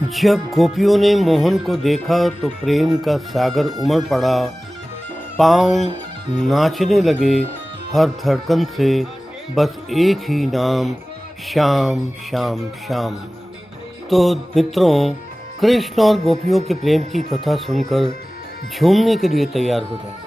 जब गोपियों ने मोहन को देखा तो प्रेम का सागर उमड़ पड़ा। पांव नाचने लगे, हर धड़कन से बस एक ही नाम, श्याम श्याम श्याम। तो मित्रों, कृष्ण और गोपियों के प्रेम की कथा सुनकर झूमने के लिए तैयार हो जाए।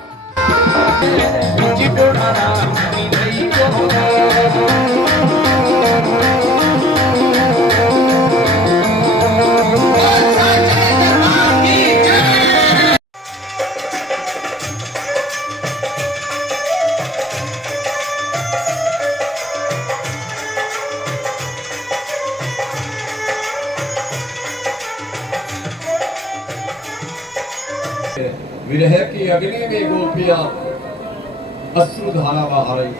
विरह की अग्नि में गोपियां अश्रुधारा बहा रही।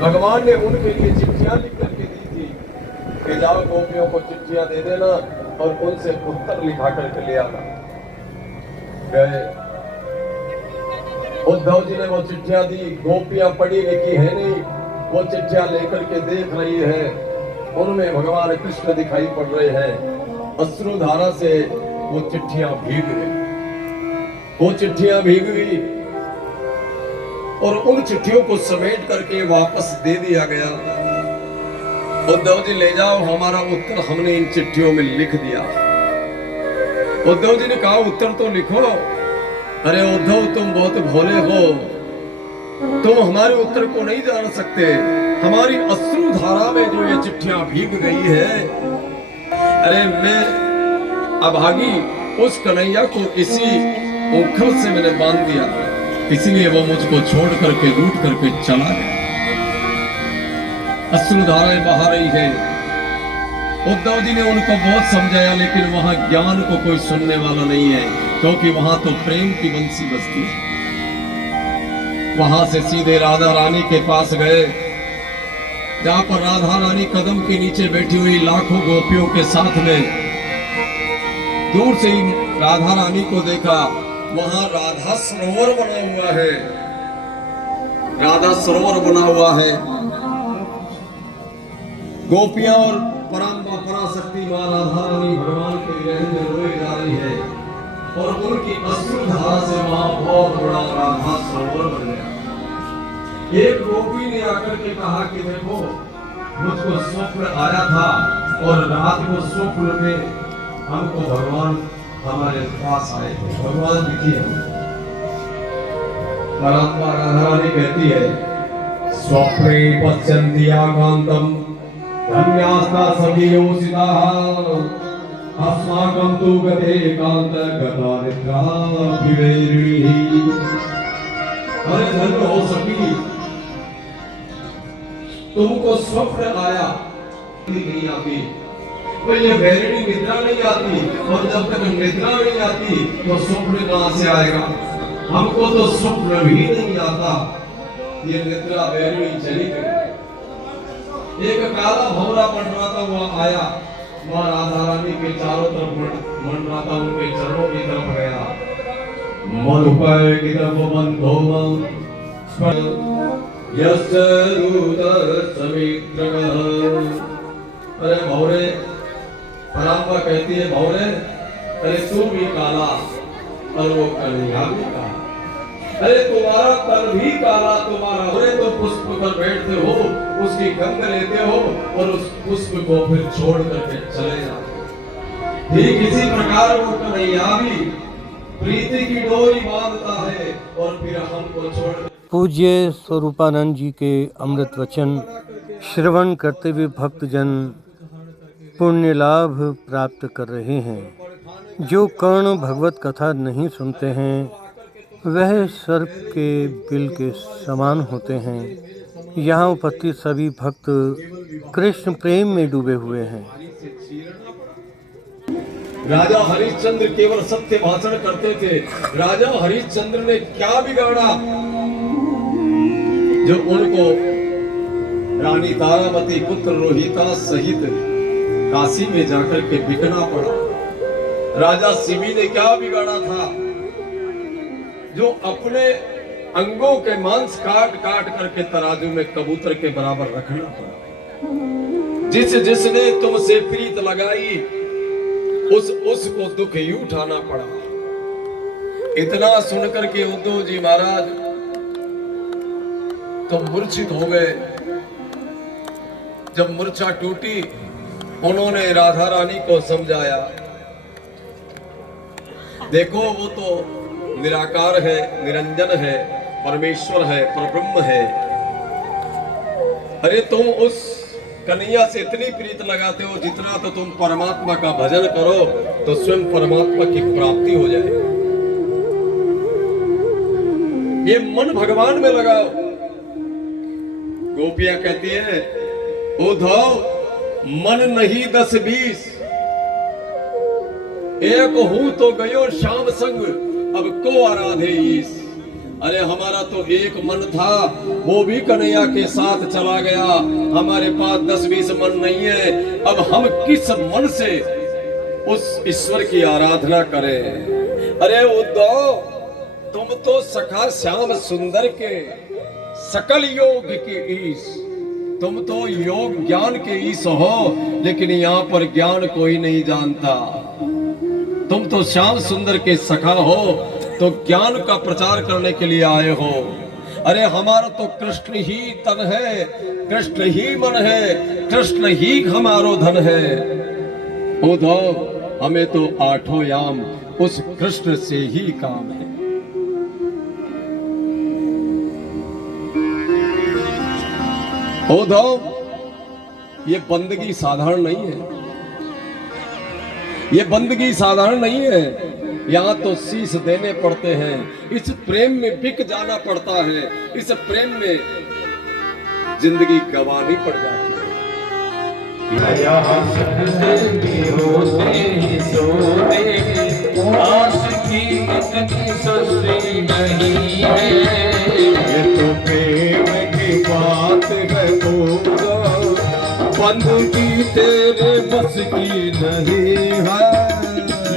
भगवान ने उनके लिए चिट्ठियां लिख करके दी थी कि जाओ गोपियों को चिट्ठियां दे देना और उनसे उत्तर लिखा करके ले आना। गए, उद्धव जी ने वो चिट्ठियां दी। गोपियां पढ़ी लिखी है नहीं, वो चिट्ठियां लेकर के देख रही है, उनमें भगवान कृष्ण दिखाई पड़ रहे हैं। अश्रुधारा से वो चिट्ठियां भीग गई, वो चिट्ठियां भीग गई और उन चिट्ठियों को समेट करके वापस दे दिया गया। उद्धव जी ले जाओ, हमारा उत्तर हमने इन चिट्ठियों में लिख दिया। उद्धव जी ने कहा उत्तर तो लिखो। अरे उद्धव, तुम बहुत भोले हो, तुम हमारे उत्तर को नहीं जान सकते। हमारी अश्रुधारा में जो ये चिट्ठियां भीग गई है, अरे मैं अभागी उस कन्हैया को इसी उखल से मैंने बांध दिया, इसलिए वो मुझको छोड़ करके लूट करके चला गया। अश्रुधाराएं बहा रही है। उद्धव जी ने उनको बहुत समझाया, लेकिन वहां ज्ञान को कोई सुनने वाला नहीं है, क्योंकि वहां तो प्रेम की बंसी बजती है। वहां से सीधे राधा रानी के पास गए, जहां पर राधा रानी कदम के नीचे बैठी हुई लाखों गोपियों के साथ में। दूर से ही राधा रानी को देखा, वहां राधा सरोवर बना हुआ है, राधा सरोवर बना हुआ है। गोपियां और पराशक्ति मां राधा रानी भगवान के विरह में रोई जा रही है और उनकी अश्रुधारा से वहां बहुत बड़ा राधा सरोवर बन गया। एक गोपी ने आकर के कहा कि देखो, मुझको स्वप्न आया था और रात को स्वप्न में हमको भगवान हमारे पास आए थे, भगवान दिखे। राधा रानी कहती है, स्वप्ने पश्यन्ति आकांतम धन्यास्ता सखियोषिताः अस्माकं तु गते कांत गता निद्रा विवेरिणी। अरे धन्य हो सखी, तुमको स्वप्न आया, नहीं आती तो ये वैरिणी निद्रा नहीं आती, और जब तक निद्रा नहीं आती तो स्वप्न कहां से आएगा। हमको तो स्वप्न भी नहीं आता, ये निद्रा वैरिणी चली गई। एक काला भंवरा मंडराता हुआ आया, मां राधा रानी के चारों तरफ मंडराता उनके चरणों की तरफ गया। मधुपर की तरफ बंधो अरे भौरे, पराम्बा कहती है, भौरे अरे तू भी काला और वो कन्हैया भी काला। अरे तुम्हारा तन भी काला, तुम्हारा अरे तो पुष्प पर बैठते हो, उसकी गंध लेते हो और उस पुष्प को फिर छोड़ करके चले जाते। ठीक इसी प्रकार वो कन्हैया भी प्रीति की डोरी बांधता है और फिर हमको छोड़। पूज्य स्वरूपानंद जी के अमृत वचन श्रवण करते हुए भक्तजन पुण्य लाभ प्राप्त कर रहे हैं। जो कर्ण भगवत कथा नहीं सुनते हैं, वह सर्प के बिल के समान होते हैं। यहाँ उपस्थित सभी भक्त कृष्ण प्रेम में डूबे हुए हैं। राजा हरिश्चंद्र केवल सत्य भाषण करते थे। राजा हरिश्चंद्र ने क्या बिगाड़ा जो उनको रानी तारामती पुत्र रोहिता सहित काशी में जाकर के बिकना पड़ा। राजा सिमी ने क्या बिगाड़ा था जो अपने अंगों के मांस काट काट करके तराजू में कबूतर के बराबर रखना पड़ा। जिसने तुमसे प्रीत लगाई उसको दुख ही उठाना पड़ा। इतना सुनकर के उद्धव जी महाराज तो मूर्छित हो गए। जब मूर्छा टूटी, उन्होंने राधा रानी को समझाया, देखो वो तो निराकार है, निरंजन है, परमेश्वर है, परब्रह्म है। अरे तुम उस कन्हैया से इतनी प्रीत लगाते हो जितना तो तुम परमात्मा का भजन करो तो स्वयं परमात्मा की प्राप्ति हो जाए। ये मन भगवान में लगाओ। गोपियां कहती है, उद्धव मन नहीं 10-20, एक हूं तो गयो श्याम संग, अब को आराधे ईस। अरे हमारा तो एक मन था, वो भी कन्हैया के साथ चला गया। हमारे पास 10-20 मन नहीं है। अब हम किस मन से उस ईश्वर की आराधना करें? अरे उद्धव, तुम तो सखा श्याम सुंदर के सकल योग के ईश, तुम तो योग ज्ञान के ईश हो, लेकिन यहाँ पर ज्ञान कोई नहीं जानता। तुम तो श्याम सुंदर के सखा हो, तो ज्ञान का प्रचार करने के लिए आए हो। अरे हमारा तो कृष्ण ही तन है, कृष्ण ही मन है, कृष्ण ही हमारो धन है। उद्धव, हमें तो आठों याम उस कृष्ण से ही काम है। उद्धव, ये बंदगी साधारण नहीं है, ये बंदगी साधारण नहीं है। यहाँ तो शीश देने पड़ते हैं, इस प्रेम में बिक जाना पड़ता है, इस प्रेम में जिंदगी गंवानी पड़ जाती है। ये तो प्रेम की बात है, बंदगी तेरे बस की नहीं है।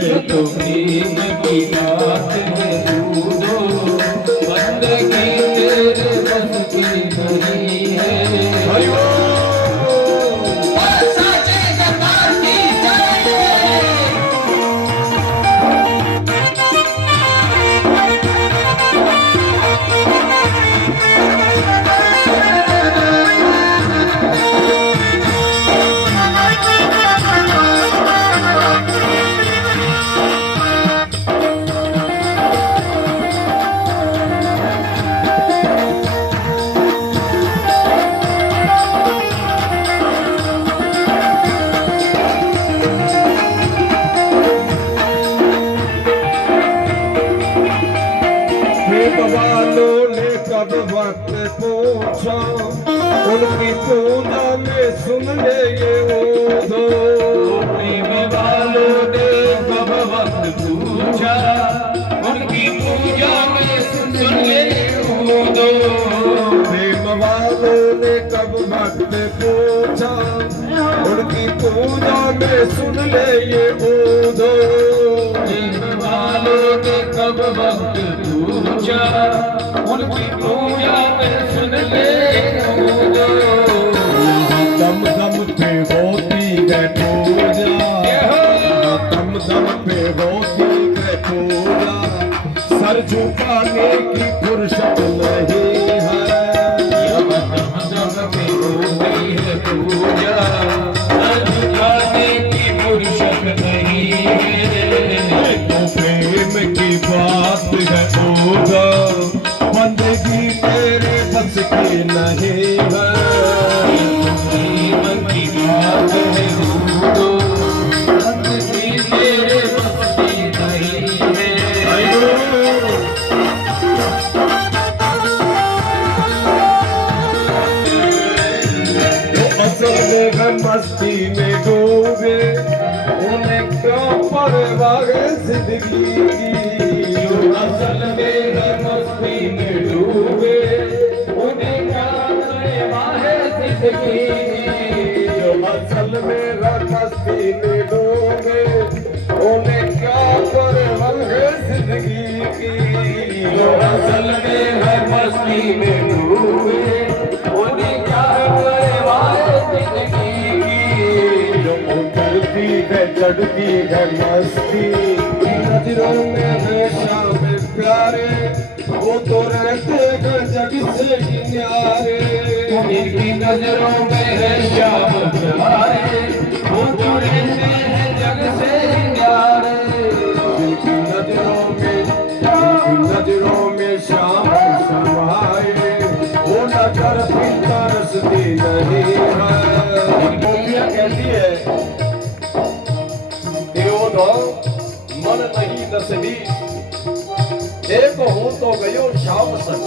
ये तो प्रेम की बात है, बंदगी तेरे बस की नहीं है। वालों ने कब वक्त पूछा, उनकी पूजा में सुन ले ये दो। प्रेम वालों ने कब वक्त पूछा, उनकी पूजा में सुन ले वो दो। प्रेम वालों ने कब वक्त पूछा, उनकी पूजा में सुन ले ये दो। प्रेम वालों ने कब वक्त पूछा, उनकी पूजा में सुन ले दो। दम दम पे होती है पूजा, दम दम पे होती है पूजा, सर झुकाने की फुर्सत नहीं है। दम दम पे होती है पूजा, सर झुकाने की फुर्सत नहीं है। तो प्रेम की बात है पूजा, बंदगी तेरे बस की नहीं है। प्रेम की बात है पूजा, बंदगी तेरे बस की नहीं है। तो असल में हम मस्ती में डूबे, उन्हें क्यों परवाह जिंदगी की। जो असल में मस्ती में डूबे, उन्हें क्या परवाह जिंदगी की। जो असल में मस्ती में डूबे, उन्हें क्या परवाह जिंदगी की। जो असल में मस्ती में डूबे, उन्हें क्या परवाह जिंदगी की। है चढ़ती है मस्ती, नजरों में है शाम प्यारे, वो तो रहते हैं जग से किनारे। इनकी नजरों में है श्याम प्यारे, वो तो रहते हैं जग से न्यारे। इनकी नजरों में शाम समाए, वो नजर भी तरसती नहीं है। गोपियां कहती है कि वो दो मन नहीं नसबी, एक हूं तो गयो शाम संग,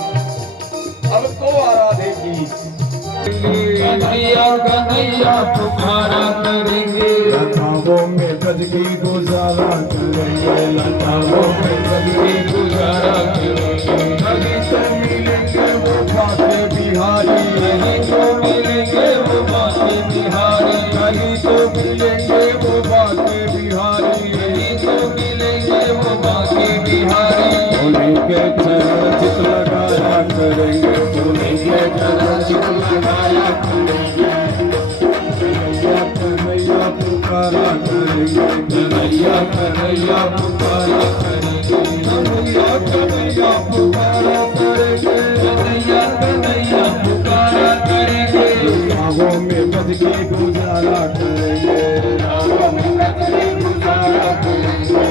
अब तो आराधेगी। कन्हैया कन्हैया पुकारा करेंगे, लताओं में गज की गुजारा करेंगे, लताओं में गज की गुजारा करेंगे। कहीं तो मिलेंगे वो बाके बिहारी, कहीं तो मिलेंगे वो बाके बिहारी, कहीं तो मिलेंगे वो बाके बिहारी, कहीं तो मिलेंगे वो बाके बिहारी। उन्हीं के चरण चित लगाया करेंगे, उन्हीं के चरण चित लगाया करेंगे। कन्हैया पुकारा करेंगे, कन्हैया कन्हैया पुकारा करेंगे, कन्हैया कन्हैया पुकारा करेंगे। कन्हैया कन्हैया पुकारा करेंगे। राहों में गज की गुजारा करेंगे, राहों में गज की गुजारा करेंगे।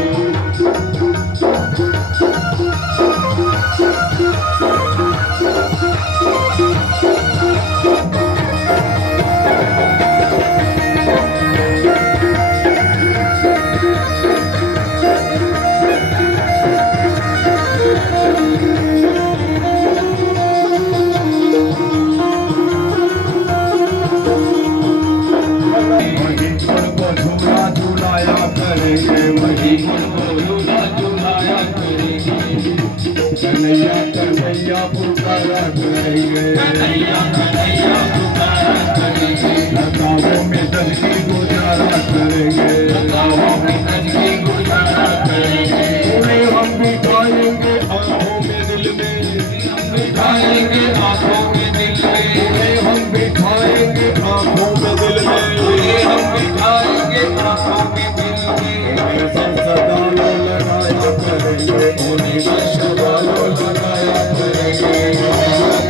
कन्हैया कन्हैया पुकारा करेंगे, कन्हैया कन्हैया पुकारा करेंगे। लताओं में गज की गुजारा करेंगे, लताओं में गज की गुजारा करेंगे। उन्हें हम बिठाएंगे आंखों में दिल में, हम बिठाएंगे आंखों में दिल में, उन्हें हम बिठाएंगे आंखों में दिल में। उन्हें हम बिठाएंगे आंखों में दिल में। उन्हें सदा लो लगाया करेंगे, उन्हें सदा लो लगाया करेंगे।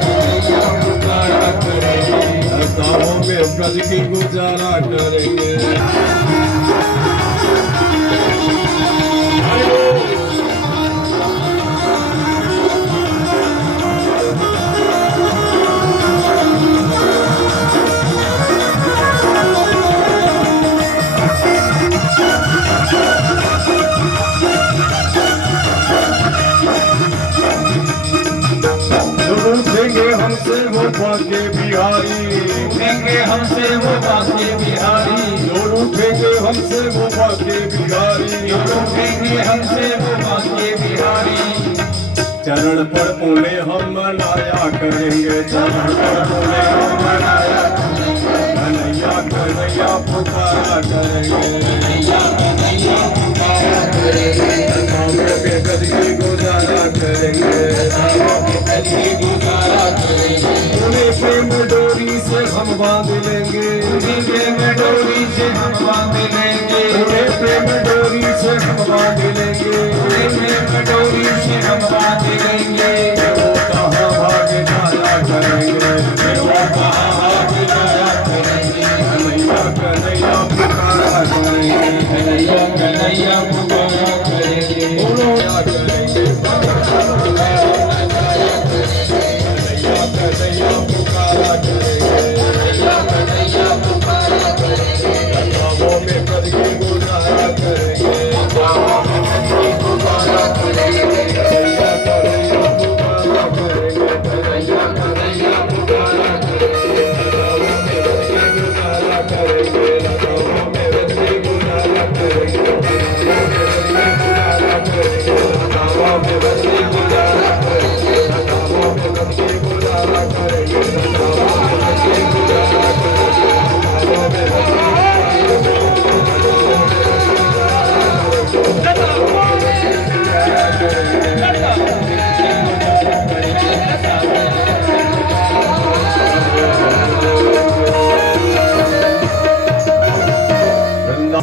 कन्हैया पुकारा करेंगे, लताओं में गज की गुजारा करेंगे। देंगे हमसे वो बाके बिहारी, देंगे हमसे वो बाके बिहारी, लूटेंगे हमसे वो बाके बिहारी। देंगे हमसे वो बाके बिहारी। चरण पर उन्हें हम मनाया करेंगे, चरण पर उन्हें हम मनाया करेंगे। कन्हैया कन्हैया पुकारा करेंगे, कन्हैया कन्हैया पुकारा करेंगे। लताओं में गज की गुजारा करेंगे, लताओं में गज की गुजारा करेंगे। उन्हें प्रेम डोरी से हम बांध लेंगे, उन्हीं प्रेम डोरी से हम बांध लेंगे, उन्हें प्रेम डोरी से हम बांध लेंगे। उन्हीं प्रेम डोरी से हम बांध लेंगे। वो कहाँ भाग जाया करेंगे, वो कहाँ भाग जाया करेंगे। कन्हैया कन्हैया पुकारा करेंगे, कन्हैया कन्हैया पुकारा करेंगे। कन्हैया करेंगे, कन्हैया कन्हैया पुकारा करेंगे। कन्हैया कन्हैया पुकारा करेंगे। लताओं में गज की गुजारा करेंगे, लताओं में गज की गुजारा करेंगे। कन्हैया कन्हैया पुकारा करेंगे, कन्हैया कन्हैया पुकारा करेंगे। लताओं में गज की गुजारा करेंगे, लताओं में गज की गुजारा करेंगे, लताओं में गज की गुजारा करेंगे, लताओं में गज की गुजारा करेंगे, लताओं में गज की गुजारा करेंगे, लताओं में गज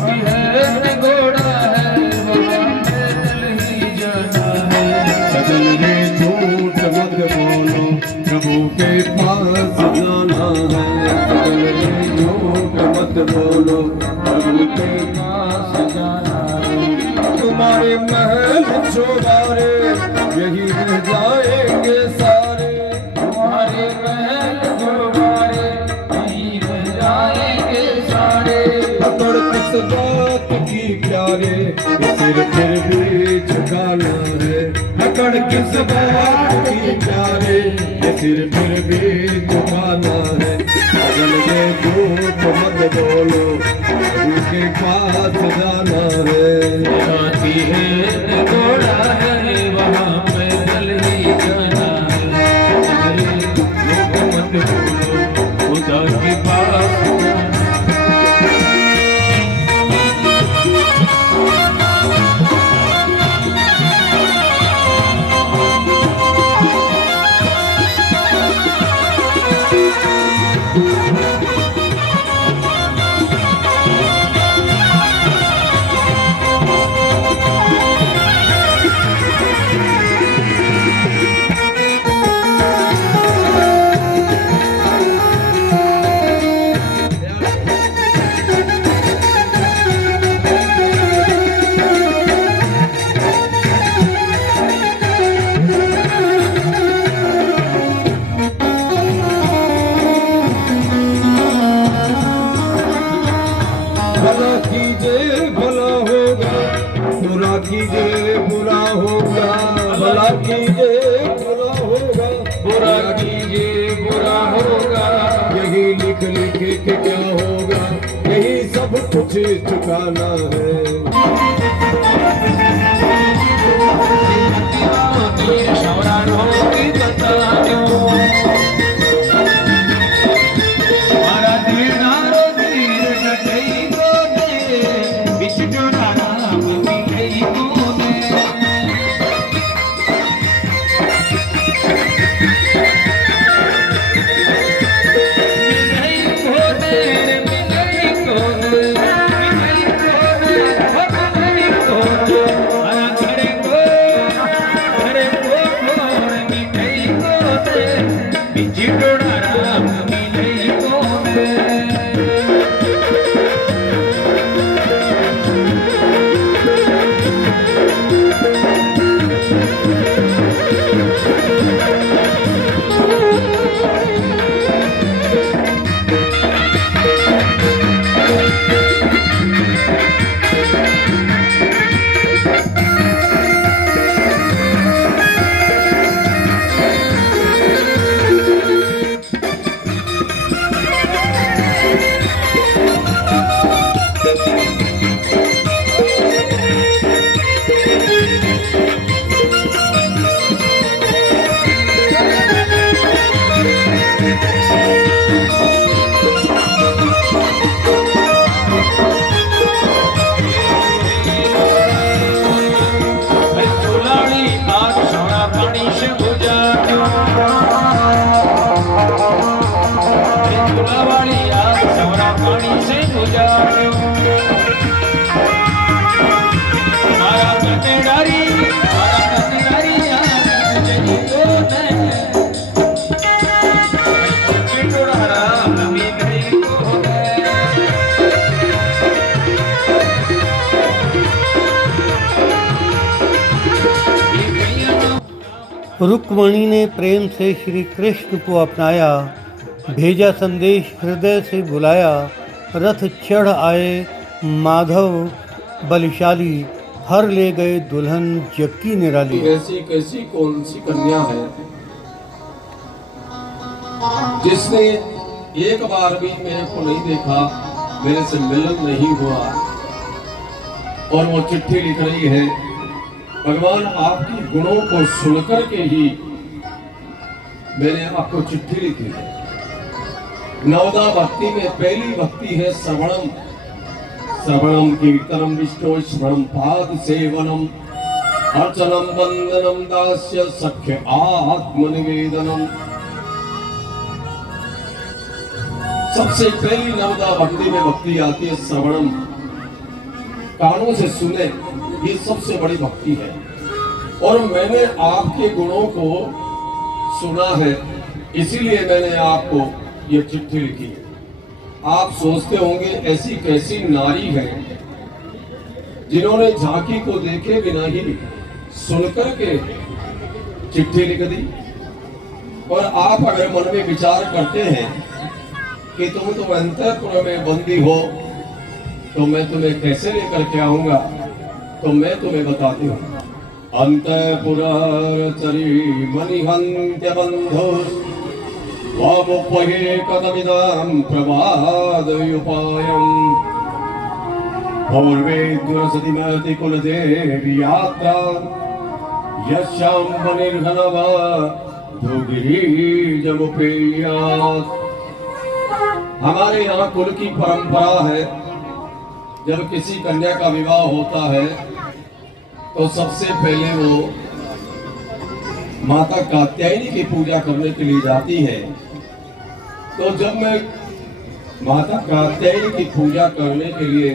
की है न घोड़ा है वहाँ पैदल ही जाना है। सजन रे झूठ मत बोलो प्रभु के पास जाना है। सजन रे झूठ मत बोलो प्रभु के पास जाना है। तुम्हारे महल चौबारे यही रह जाएंगे सारे। तुम्हारे महल चौबारे यही रह जाएंगे सारे। पकड़ किस बात की प्यारे ये सिर फिर भी झुकाना है। पकड़ किस बात की प्यारे ये सिर फिर भी झुकाना है। सजन रे झूठ मत बोलो प्रभु के पास जाना है। हाथी है न घोड़ा है वहाँ पैदल ही जाना है। अरे लोग मत बोलो खुदा के पास जाना है। भला कीजिए भला होगा बुरा कीजिए बुरा होगा। भला कीजिए भला होगा बुरा कीजिए बुरा होगा। यही लिख लिख के क्या होगा यही सब कुछ चुकाना है। मारा दीनारो दीर कटई को दे बिच जोड़ा मिलई को दे। मिलई को दे मिलई को दे मिलई को दे मिलई को दे। मारा घरे को मिलई को दे बिच जोड़ा मिलई को दे। चुलाड़ी आग सोना पानी से बुझा चुलावाड़ी आग सोना पानी से बुझा। मारा कटेडारी आग जनी को नहीं चिटोड़ा मिलई को दे। रुक्मणी ने प्रेम से श्री कृष्ण को अपनाया, भेजा संदेश हृदय से बुलाया। रथ चढ़ आए माधव बलशाली, हर ले गए दुल्हन जक्की निराली। ऐसी कैसी कौन सी कन्या है जिसने एक बार भी मेरे को नहीं देखा, मेरे से मिलन नहीं हुआ और वो चिट्ठी लिख रही है। भगवान आपकी गुणों को सुनकर के ही मैंने आपको चिट्ठी लिखी है। नवदा भक्ति में पहली भक्ति है श्रवणम। श्रवणम कीर्तनम विष्णु श्रवणम पाद सेवनम अर्चनम वंदनम दास्य सख्य आत्मनिवेदनम। सबसे पहली नवदा भक्ति में भक्ति आती है श्रवणम। कानों से सुने, ये सबसे बड़ी भक्ति है। और मैंने आपके गुणों को सुना है, इसीलिए मैंने आपको ये चिट्ठी लिखी है। आप सोचते होंगे ऐसी कैसी नारी है जिन्होंने झांकी को देखे बिना ही सुनकर के चिट्ठी लिख दी। और आप अगर मन में विचार करते हैं कि तुम तो अंतःपुर में बंदी हो, तो मैं तुम्हें कैसे लेकर के आऊंगा, तो मैं तुम्हें बताती हूँ। अंतःपुर चरी मणिहंत्य बंधु वामुपहे कदमिदं प्रवादयुपायम् भौर्वेद्युरसतिमति कुलदेवी यात्रा यस्यां वनिर्घनवा ध्रुगिरीजमुपेयात्। हमारे यहाँ कुल की परंपरा है, जब किसी कन्या का विवाह होता है तो सबसे पहले वो माता कात्यायनी की पूजा करने के लिए जाती है। तो जब मैं माता कात्यायनी की पूजा करने के लिए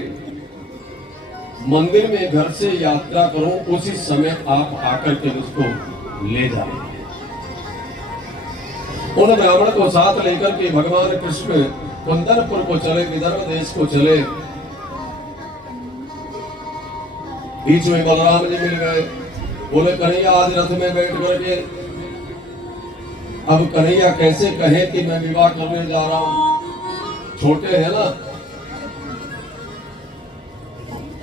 मंदिर में घर से यात्रा करूं, उसी समय आप आकर के उसको ले जाए। उन ब्राह्मण को साथ लेकर के भगवान कृष्ण कुंदनपुर को चले, विदर्भ देश को चले। बीच में बलराम जी मिल गए, बोले कन्हैया आज रथ में बैठ करके। अब कन्हैया कैसे कहे कि मैं विवाह करने जा रहा हूं, छोटे हैं ना।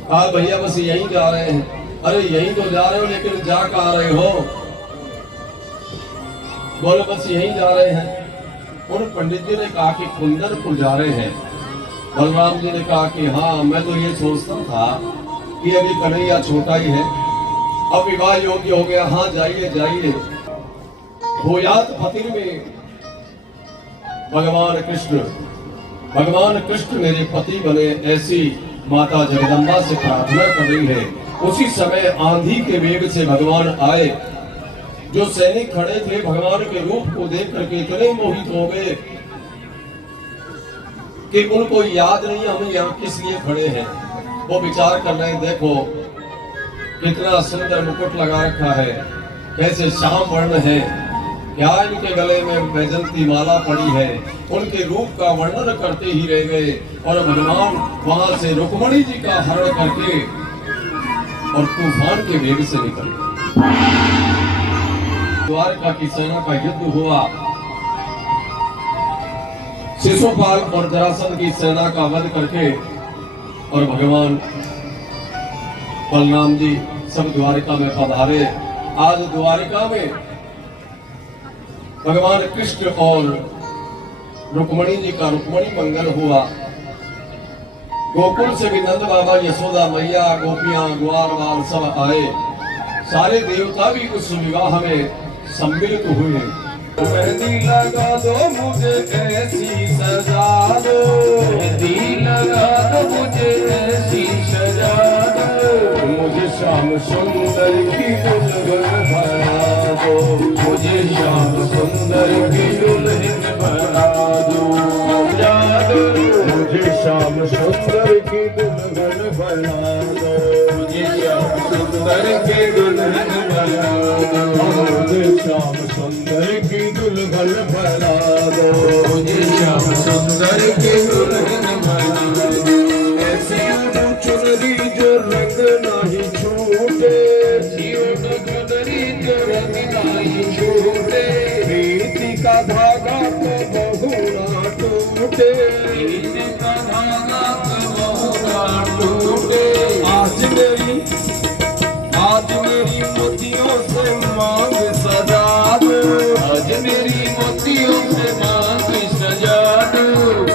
कहा भैया बस यहीं जा रहे हैं। अरे यहीं तो जा रहे हो, लेकिन जा कहाँ रहे हो? बोले बस यहीं जा रहे हैं। उन पंडित जी ने कहा कि कुंदनपुर जा रहे हैं। बलराम जी ने कहा कि हाँ, मैं तो ये सोचता था कि अभी कन्हैया छोटा ही है, अब विवाह योग्य हो गया। हाँ जाइए जाइए। भूयात पतिर में भगवान कृष्ण मेरे पति बने, ऐसी माता जगदम्बा से प्रार्थना कर रही है। उसी समय आंधी के वेग से भगवान आए। जो सैनिक खड़े थे भगवान के रूप को देख करके इतने मोहित हो गए कि उनको याद नहीं हम यहाँ किस लिए खड़े हैं। वो विचार कर रहे, देखो कितना सुंदर मुकुट लगा रखा है, कैसे श्याम वर्ण है, क्या इनके गले में वैजंती माला पड़ी है। उनके रूप का वर्णन करते ही रह गए। और भगवान वहां से रुक्मणी जी का हरण करके और तूफान के वेग से निकल गए। द्वारका की सेना का युद्ध हुआ। शिशुपाल और जरासंध की सेना का वध करके और भगवान बलराम जी सब द्वारिका में पधारे। आज द्वारिका में भगवान कृष्ण और रुक्मणी जी का रुक्मणी मंगल हुआ। गोकुल से भी नंद बाबा, यशोदा मैया, गोपियां, ग्वार वाल सब आए। सारे देवता भी उस विवाह में सम्मिलित हुए। मेहंदी लगा दो मुझे ऐसी सजा दो, मेहंदी लगा दो मुझे ऐसी सजा दो, मुझे श्याम सुंदर की दुल्हन बना दो, मुझे श्याम सुंदर की दुल्हन बना दो, मुझे श्याम सुंदर की दुल्हन बना दो, मुझे श्याम सुंदर की दुल्हन बना दो, मुझे श्याम सुंदर की दुल्हन बना दो, मुझे श्याम सुंदर की दुल्हन बना दो। ऐसी चुनरी जो रंग नहीं छूटे, चुनरी जो रंग नहीं छूटे, प्रीति का धागा तो बहु ना टूटे, प्रीति का धागा तो बहु ना टूटे। आज मेरी मोतियों से मांग सजा दो, आज मेरी मोतियों से मांग सजा दो,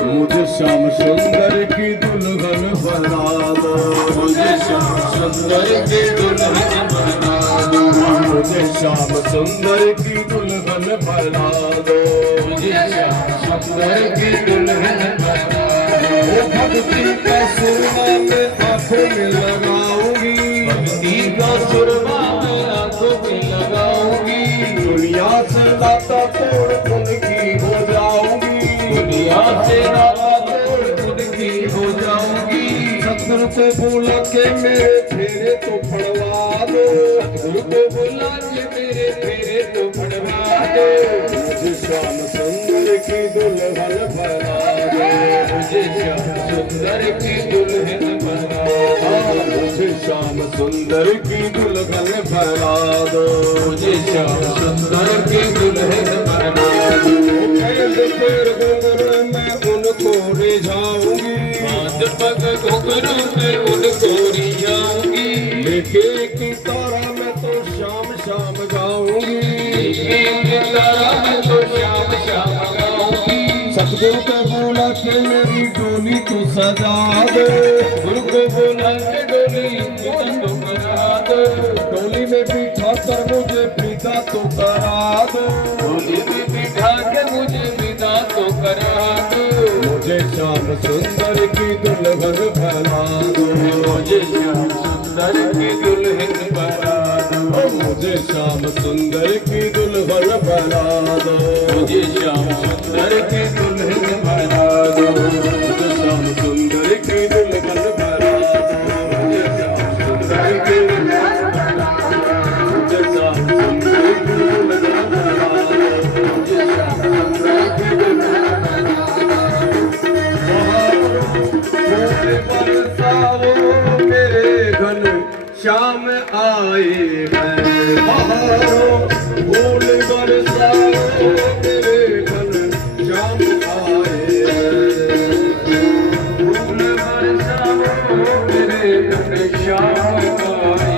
मुझे श्याम सुंदर की दुल्हन बना दो, मुझे श्याम सुंदर की दुल्हन बना दो, मुझे श्याम सुंदर की दुल्हन बना दो, मुझे श्याम सुंदर की दुल्हन बना दो। वो भक्ति का सुरमा में आंखों में लगाऊंगी, भक्ति का सुरमा मैं आंखों में लगाऊंगी, दुनिया से नाता तोड़ उनकी हो जाऊंगी, दुनिया से नाता तोड़ उनकी हो जाऊंगी। सत्संग से बोला के मेरे फेरे तो पड़वा दो, सतगुरु को बुला के मेरे फेरे तो पड़वा दो, मुझे श्याम सुंदर की दुल्हन बना दो, मुझे श्याम सुंदर की दुल्हन बना दो, मुझे श्याम सुंदर की दुल्हन बना दो, मुझे श्याम सुंदर की दुल्हन बना दो। कैसे फिर घुंघरू में उनको रिझाऊंगी, बांध पग घुंघरू में उनको रिझाऊंगी, लेके की तारा मैं तो शाम शाम गाऊंगी, एक तारा मैं तो श्याम श्याम गाऊंगी। सतगुरु को बोला के मेरी डोली तो सजा दे, गुरु को बोला के डोली तो करा दो, डोली में बिठा कर मुझे पिता तो करा दो, डोली में बिठा के मुझे विदा तो करा दो, मुझे श्याम सुंदर की दुल्हन बना दो, मुझे श्याम सुंदर की दुल्हन बना दो, मुझे श्याम सुंदर की दुल्हन बना दो, मुझे श्याम सुंदर की दुल्हन बना दो, मुझे श्याम सुंदर की दुल्हन बना दो, मुझे श्याम सुंदर की मुझे श्याम सुंदर की दुल्हन बना दो, मुझे श्याम सुंदर की दुल्हन बरसाओ मेरे घन श्याम आए हैं, बहारों फूल बरसाओ मेरे घन श्याम आए हैं, फूल बरसाओ मेरे घन श्याम आए।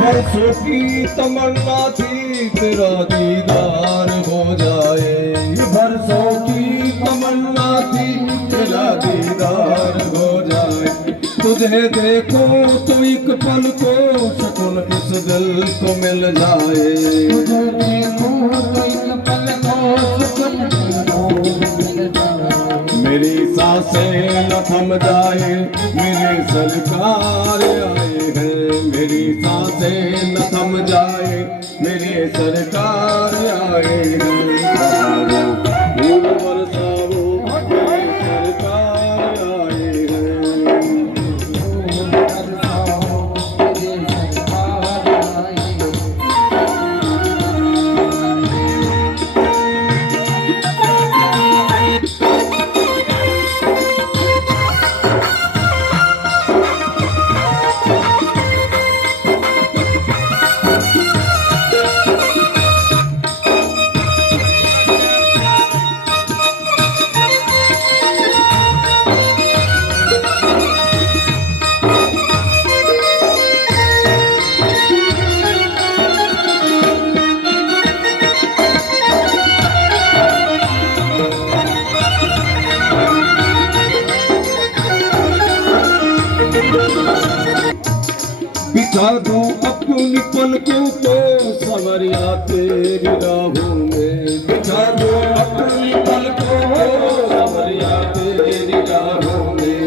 बरसों की तमन्ना थी तेरा दीदार हो जाए, बरसों की तमन्ना थी तेरा दीदार हो जाए, तुझे देखो तो एक पल को सुकून इस दिल को मिल जाए, तुझे देखो तो एक पल को सुकून मिल जाए, मेरी सांसें न थम जाए मेरे सरकार आए हैं, मेरी सांसें न थम जाए मेरे सरकार आए हैं, फूल बरसाओ मेरे सरकार आए हैं। बिछा दूं अपनी पलकों को सवरिया तेरी राहों में, बिछा दूं अपनी पलकों को सवरिया तेरी राहों में,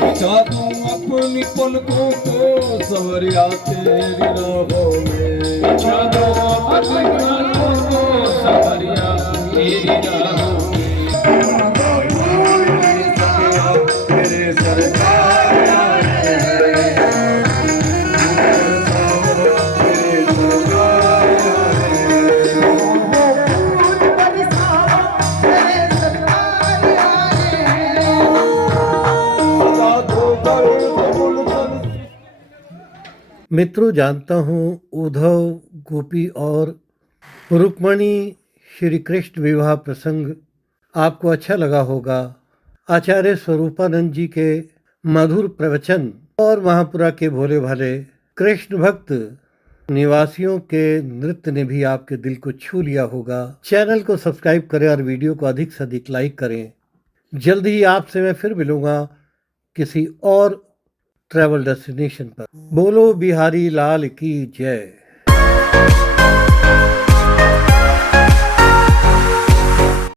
बिछा दूं अपनी पलकों को सवरिया तेरी राहों में, बिछा दूं अपनी पलकों को सवरिया तेरी राहों में। तेरे सरकार आए हैं, तेरे सरकार मित्रों, जानता हूँ उद्धव, गोपी और रुक्मणी श्री कृष्ण विवाह प्रसंग आपको अच्छा लगा होगा। आचार्य स्वरूपानंद जी के मधुर प्रवचन और महापुरा के भोले भाले कृष्ण भक्त निवासियों के नृत्य ने भी आपके दिल को छू लिया होगा। चैनल को सब्सक्राइब करें और वीडियो को अधिक से अधिक लाइक करें। जल्द ही आपसे मैं फिर मिलूंगा किसी और ट्रैवल डेस्टिनेशन पर। बोलो बिहारी लाल की जय।